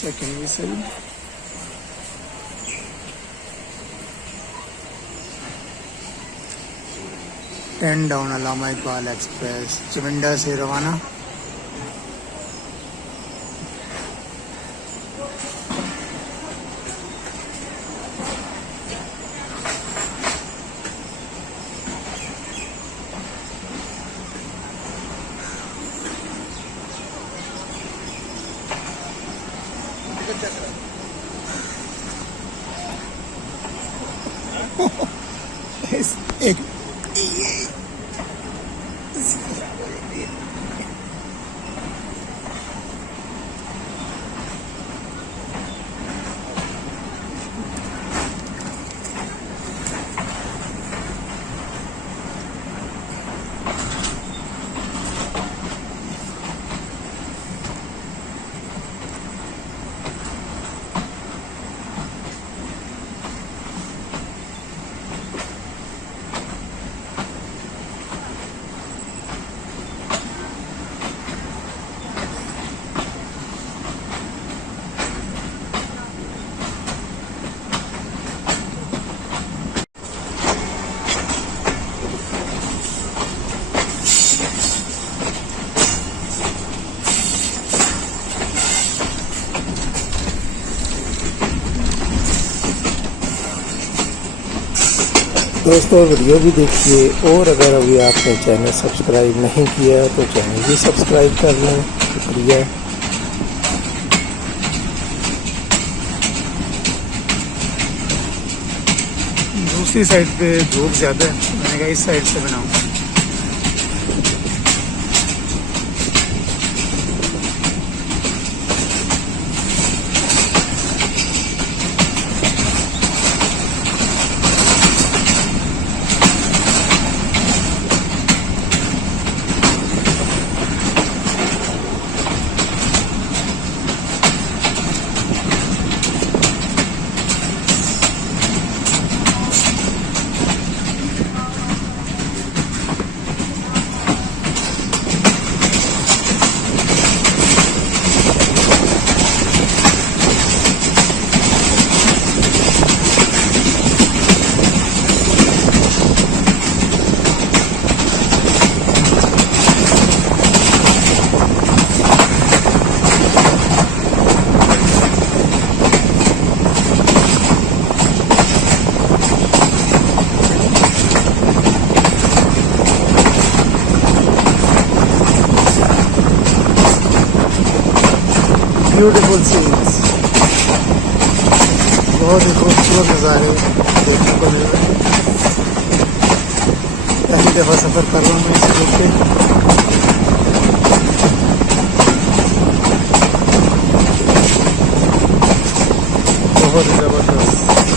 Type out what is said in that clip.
Secondary side. Ten down Allama Iqbal एक्सप्रेस चविंडा से रवाना। एक दोस्तों वीडियो भी देखिए, और अगर अभी आपने चैनल सब्सक्राइब नहीं किया तो चैनल भी सब्सक्राइब कर लें। शुक्रिया। दूसरी साइड पे धूप ज़्यादा है, मैंने कहा इस साइड से बनाऊँ। ब्यूटीफुल सीन्स, बहुत ही खूबसूरत नज़ारे देखने को मिल रहे हैं। पहली दफ़ा सफ़र कर रहा हूँ मैं इस रूट पे। बहुत ही ज़बरदस्त।